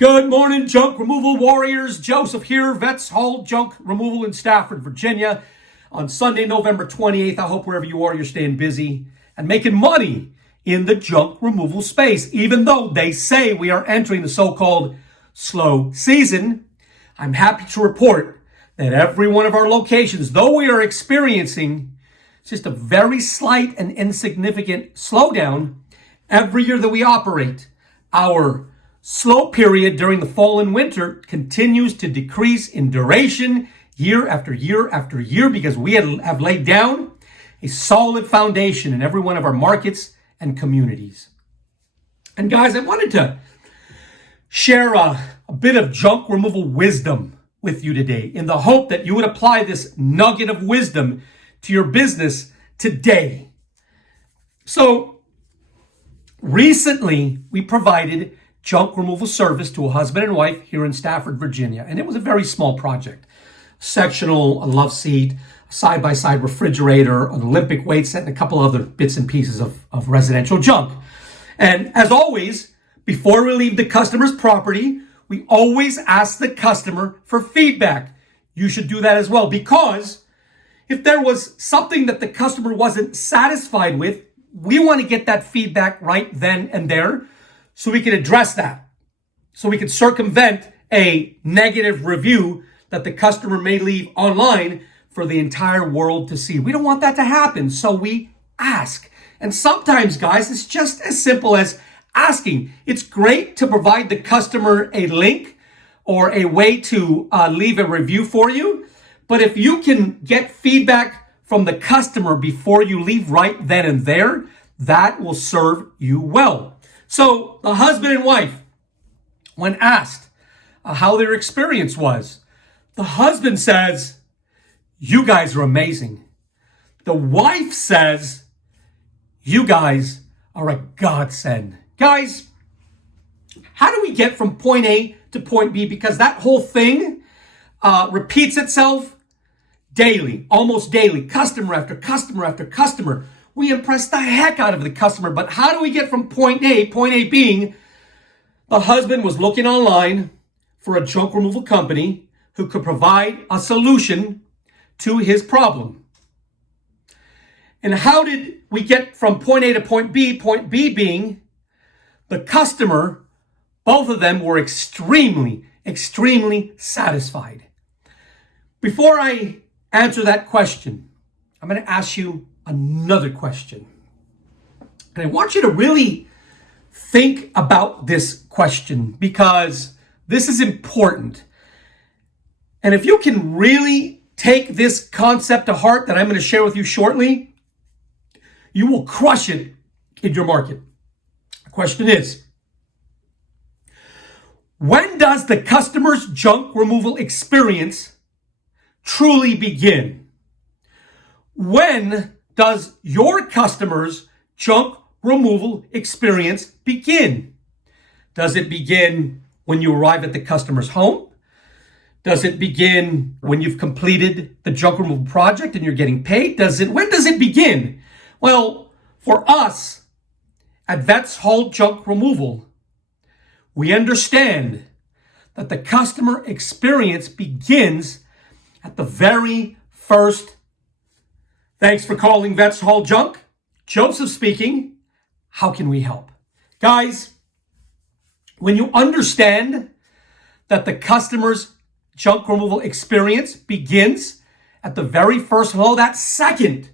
Good morning, junk removal warriors. Joseph here, VETS Haul Junk Removal in Stafford, Virginia. On Sunday, November 28th, I hope wherever you are, you're staying busy and making money in the junk removal space. Even though they say we are entering the so-called slow season, I'm happy to report that every one of our locations, though we are experiencing just a very slight and insignificant slowdown, every year that we operate, our slow period during the fall and winter continues to decrease in duration year after year after year because we have laid down a solid foundation in every one of our markets and communities. And guys, I wanted to share a bit of junk removal wisdom with you today in the hope that you would apply this nugget of wisdom to your business today. So recently we provided junk removal service to a husband and wife here in Stafford, Virginia. And it was a very small project. Sectional, a love seat, a side-by-side refrigerator, an Olympic weight set, and a couple other bits and pieces of residential junk. And as always, before we leave the customer's property, we always ask the customer for feedback. You should do that as well, because if there was something that the customer wasn't satisfied with, we want to get that feedback right then and there, so we can address that, so we can circumvent a negative review that the customer may leave online for the entire world to see. We don't want that to happen, so we ask. And sometimes, guys, it's just as simple as asking. It's great to provide the customer a link or a way to leave a review for you, but if you can get feedback from the customer before you leave right then and there, that will serve you well. So the husband and wife, when asked how their experience was, the husband says, "You guys are amazing." The wife says, "You guys are a godsend." Guys, how do we get from point A to point B? Because that whole thing repeats itself daily, almost daily, customer after customer after customer. We impress the heck out of the customer, but how do we get from point A being the husband was looking online for a junk removal company who could provide a solution to his problem. And how did we get from point A to point B being the customer, both of them were extremely, extremely satisfied. Before I answer that question, I'm going to ask you another question. And I want you to really think about this question because this is important. And if you can really take this concept to heart that I'm going to share with you shortly, you will crush it in your market. The question is, when does the customer's junk removal experience truly begin? When does your customer's junk removal experience begin? Does it begin when you arrive at the customer's home? Does it begin when you've completed the junk removal project and you're getting paid? When does it begin? Well, for us at VETS Haul Junk Removal, we understand that the customer experience begins at the very first. Thanks for calling VETS Haul Junk. Joseph speaking. How can we help? Guys, when you understand that the customer's junk removal experience begins at the very first hello, that second,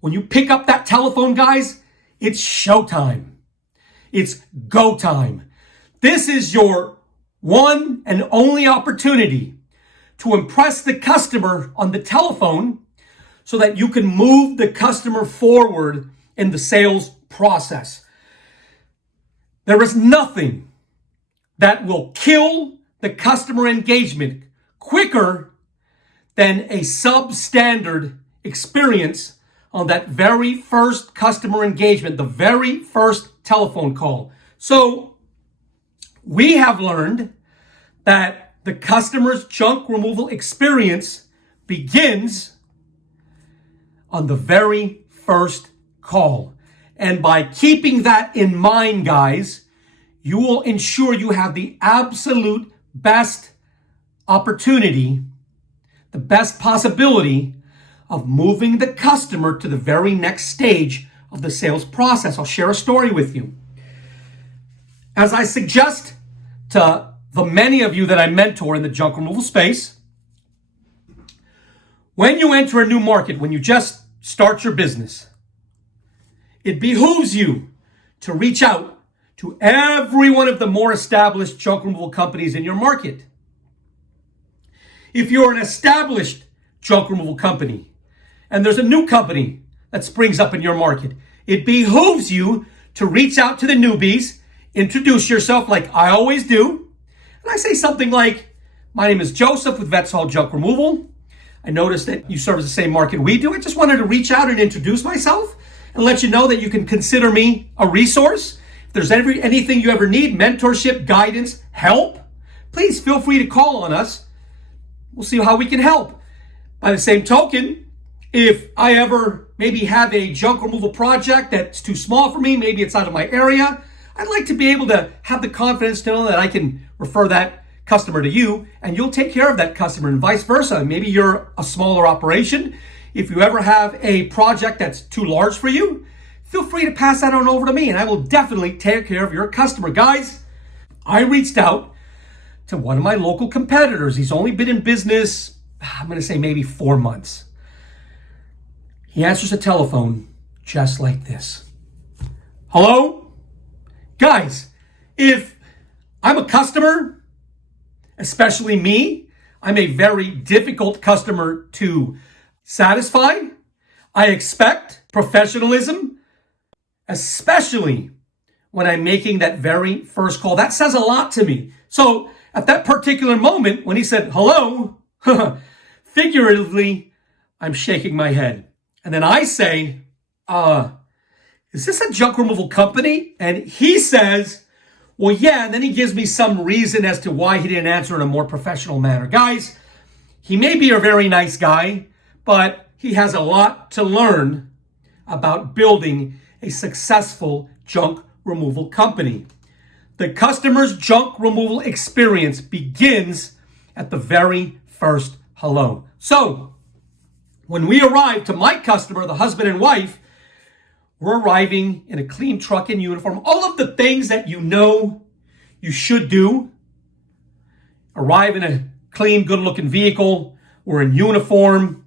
when you pick up that telephone, guys, it's showtime. It's go time. This is your one and only opportunity to impress the customer on the telephone so that you can move the customer forward in the sales process. There is nothing that will kill the customer engagement quicker than a substandard experience on that very first customer engagement, the very first telephone call. So we have learned that the customer's junk removal experience begins on the very first call. And by keeping that in mind, guys, you will ensure you have the absolute best opportunity, the best possibility of moving the customer to the very next stage of the sales process. I'll share a story with you. As I suggest to the many of you that I mentor in the junk removal space, when you enter a new market, when you just start your business, it behooves you to reach out to every one of the more established junk removal companies in your market. If you're an established junk removal company and there's a new company that springs up in your market, it behooves you to reach out to the newbies, introduce yourself like I always do. And I say something like, my name is Joseph with VETS Junk Removal. I noticed that you serve the same market we do. I just wanted to reach out and introduce myself and let you know that you can consider me a resource. If there's anything you ever need, mentorship, guidance, help, please feel free to call on us. We'll see how we can help. By the same token, if I ever maybe have a junk removal project that's too small for me, maybe it's out of my area, I'd like to be able to have the confidence to know that I can refer that customer to you and you'll take care of that customer and vice versa. Maybe you're a smaller operation. If you ever have a project that's too large for you, feel free to pass that on over to me and I will definitely take care of your customer. Guys, I reached out to one of my local competitors. He's only been in business, I'm going to say maybe 4 months. He answers the telephone just like this. Hello? Guys, if I'm a customer, especially me, I'm a very difficult customer to satisfy. I expect professionalism, especially when I'm making that very first call. That says a lot to me. So at that particular moment, when he said, hello, figuratively, I'm shaking my head. And then I say, is this a junk removal company? And he says, well, yeah. And then he gives me some reason as to why he didn't answer in a more professional manner. Guys, he may be a very nice guy, but he has a lot to learn about building a successful junk removal company. The customer's junk removal experience begins at the very first hello. So when we arrive to my customer, the husband and wife, we're arriving in a clean truck and uniform. All of the things that you know you should do. Arrive in a clean, good-looking vehicle. We're in uniform.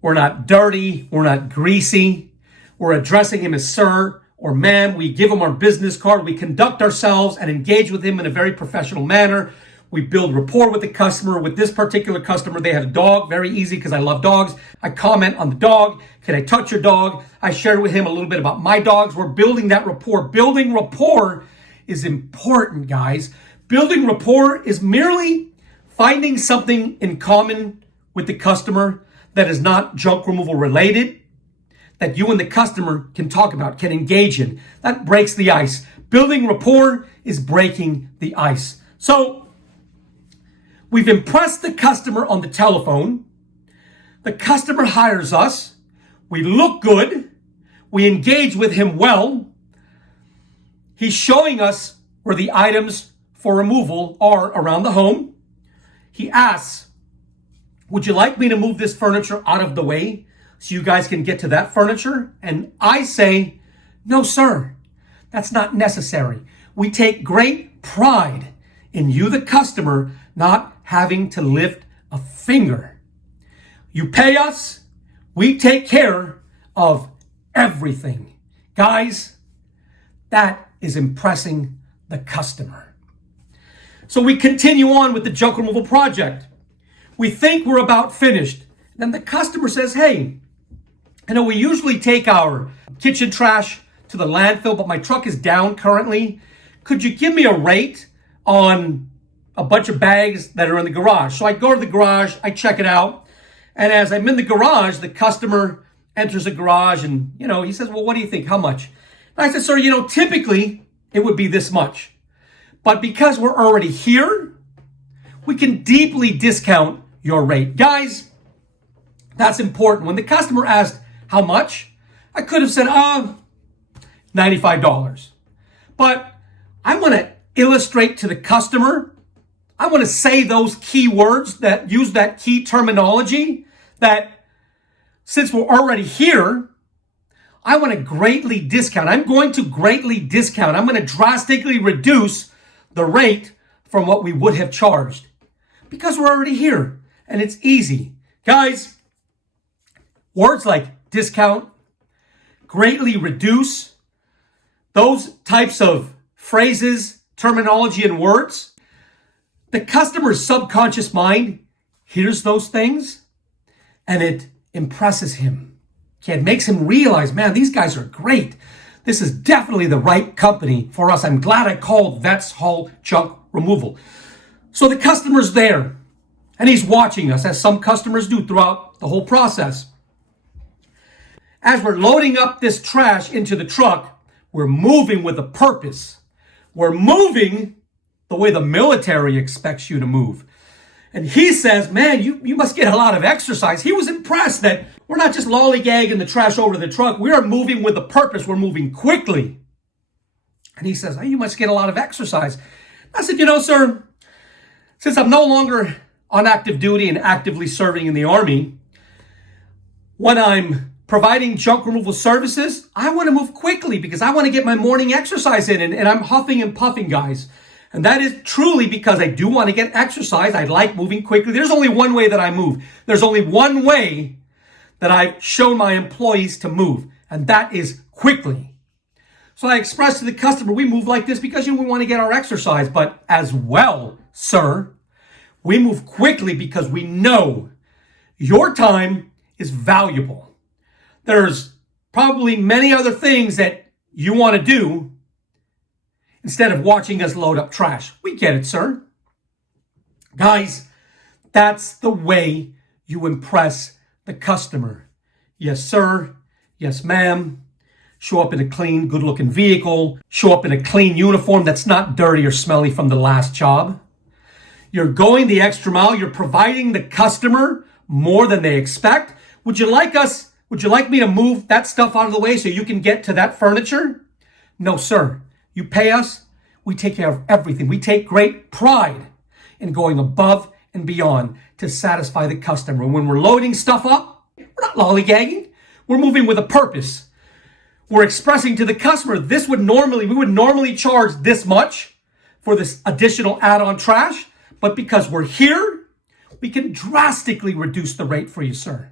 We're not dirty. We're not greasy. We're addressing him as sir or ma'am. We give him our business card. We conduct ourselves and engage with him in a very professional manner. We build rapport with the customer. With this particular customer, they had a dog. Very easy because I love dogs. I comment on the dog. Can I touch your dog? I share with him a little bit about my dogs. We're building that rapport. Building rapport is important, guys. Building rapport is merely finding something in common with the customer that is not junk removal related, that you and the customer can talk about, can engage in. That breaks the ice. Building rapport is breaking the ice. So we've impressed the customer on the telephone. The customer hires us. We look good. We engage with him well. He's showing us where the items for removal are around the home. He asks, would you like me to move this furniture out of the way so you guys can get to that furniture? And I say, no, sir, that's not necessary. We take great pride in you, the customer, not having to lift a finger. You pay us, we take care of everything. Guys, that is impressing the customer. So we continue on with the junk removal project. We think we're about finished. Then the customer says, hey, I know we usually take our kitchen trash to the landfill, but my truck is down currently. Could you give me a rate on a bunch of bags that are in the garage? So I go to the garage, I check it out. And as I'm in the garage, the customer enters the garage and, he says, well, what do you think? How much? And I said, sir, typically it would be this much. But because we're already here, we can deeply discount your rate. Guys, that's important. When the customer asked how much, I could have said, $95. But I want to illustrate to the customer. I want to say those key words that use that key terminology that since we're already here, I want to greatly discount. I'm going to greatly discount. I'm going to drastically reduce the rate from what we would have charged because we're already here and it's easy. Guys, words like discount, greatly reduce, those types of phrases, terminology, and words, the customer's subconscious mind hears those things and it impresses him. Okay, it makes him realize, man, these guys are great. This is definitely the right company for us. I'm glad I called VETS Hull Junk Removal. So the customer's there and he's watching us, as some customers do throughout the whole process. As we're loading up this trash into the truck, we're moving with a purpose. We're moving the way the military expects you to move. And he says, man, you must get a lot of exercise. He was impressed that we're not just lollygagging the trash over the truck. We are moving with a purpose. We're moving quickly. And he says, oh, you must get a lot of exercise. I said, sir, since I'm no longer on active duty and actively serving in the Army, when I'm providing junk removal services, I want to move quickly because I want to get my morning exercise in. And I'm huffing and puffing, guys. And that is truly because I do want to get exercise. I like moving quickly. There's only one way that I move. There's only one way that I've shown my employees to move, and that is quickly. So I expressed to the customer, we move like this because we want to get our exercise, but as well, sir, we move quickly because we know your time is valuable. There's probably many other things that you want to do instead of watching us load up trash. We get it, sir. Guys, that's the way you impress the customer. Yes, sir. Yes, ma'am. Show up in a clean, good-looking vehicle. Show up in a clean uniform that's not dirty or smelly from the last job. You're going the extra mile. You're providing the customer more than they expect. Would you like me to move that stuff out of the way so you can get to that furniture? No, sir. You pay us, we take care of everything. We take great pride in going above and beyond to satisfy the customer. When we're loading stuff up, we're not lollygagging. We're moving with a purpose. We're expressing to the customer, we would normally charge this much for this additional add-on trash, but because we're here, we can drastically reduce the rate for you, sir.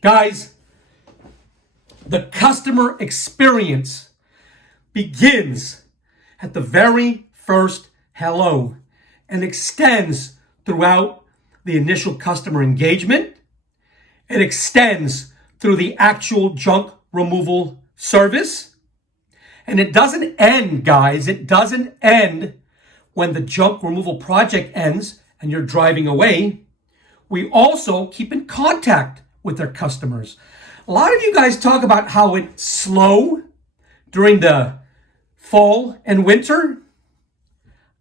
Guys, the customer experience begins at the very first hello and extends throughout the initial customer engagement. It extends through the actual junk removal service. And it doesn't end, guys. It doesn't end when the junk removal project ends and you're driving away. We also keep in contact with their customers. A lot of you guys talk about how it's slow during the fall and winter.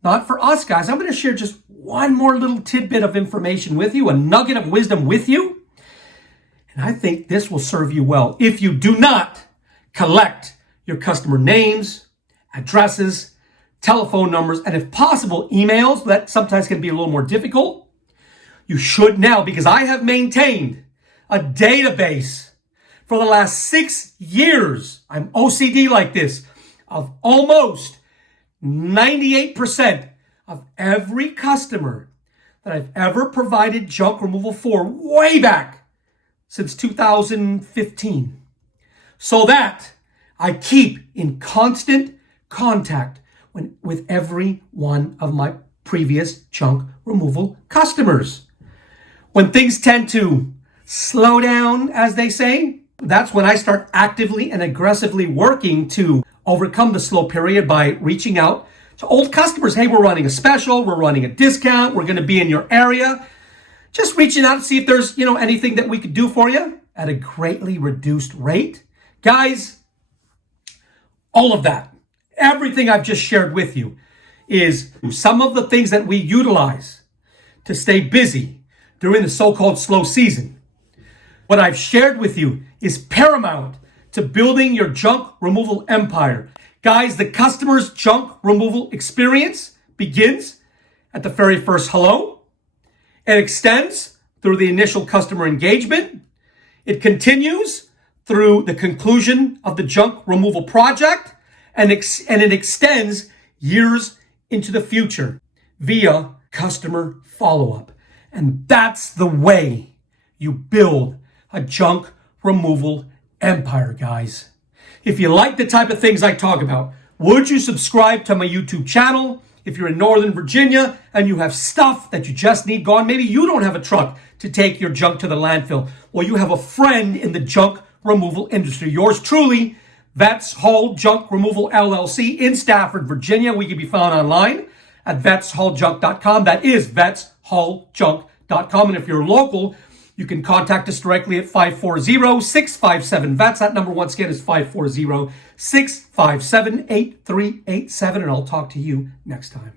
Not for us, guys. I'm going to share just one more little tidbit of information with you, a nugget of wisdom with you. And I think this will serve you well. If you do not collect your customer names, addresses, telephone numbers, and if possible, emails, that sometimes can be a little more difficult, you should now, because I have maintained a database for the last 6 years. I'm OCD like this, of almost 98% of every customer that I've ever provided junk removal for way back since 2015. So that I keep in constant contact with every one of my previous junk removal customers. When things tend to slow down, as they say, that's when I start actively and aggressively working to overcome the slow period by reaching out to old customers. Hey, we're running a special, we're running a discount, we're going to be in your area. Just reaching out to see if there's, anything that we could do for you at a greatly reduced rate. Guys, all of that, everything I've just shared with you is some of the things that we utilize to stay busy during the so-called slow season. What I've shared with you is paramount to building your junk removal empire. Guys, the customer's junk removal experience begins at the very first hello. It extends through the initial customer engagement. It continues through the conclusion of the junk removal project, and it extends years into the future via customer follow-up. And that's the way you build a junk removal empire, guys. If you like the type of things I talk about, would you subscribe to my YouTube channel? If you're in Northern Virginia and you have stuff that you just need gone, maybe you don't have a truck to take your junk to the landfill, or you have a friend in the junk removal industry. Yours truly, VETS Haul Junk Removal LLC in Stafford, Virginia. We can be found online at vetshauljunk.com. That is vetshauljunk.com. And if you're local, you can contact us directly at 540-657-VETS. That number once again is 540-657-8387. And I'll talk to you next time.